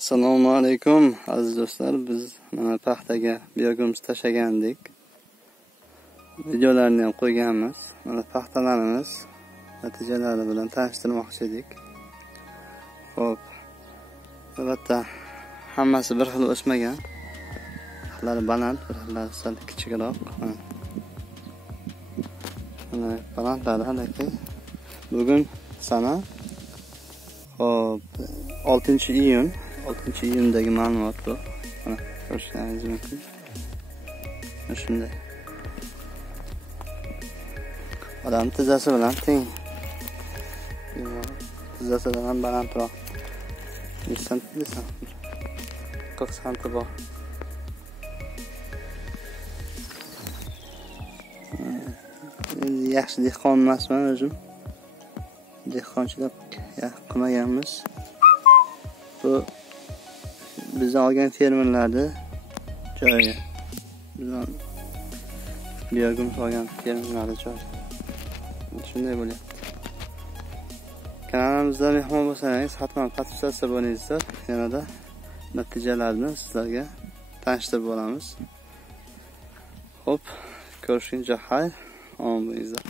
Assalomu alaykum aziz do'stlar. Biz mana paxtaga biogo'muz tashagandik. Videolarni ham qo'yganmiz. Mana paxtalarimiz natijalari bilan tanishtirmoqchi edik. Xo'p. Albatta hammasi bir xil o'smagan. Birlari baland, birlari sal kichikroq. Mana balandlar halaki. Bugun sana hop 6-iyun 6-iyundagi ma'lumot bu. Mana ko'rishingiz mumkin. Shunday. Odam tizzasi bilan teng. Tizzasidan ham balandroq. 100 sm desam 40 sm bor. Yaxshi dehqon emasman o'zim. Dehqonchilik qilmaganmiz. Bu bizdan olgan fermerlarni joyi. Bizdan biogo'muz olgan fermerlarni joyi. Shunday bo'lyapti. Kanalimizda mehmon bo'lsangiz, hatto podpisatsiya bo'lingizlar. Yanada natijalarni sizlarga tanishtirib boramiz. Xo'p, ko'rishguncha xayr, omon bo'lingizlar.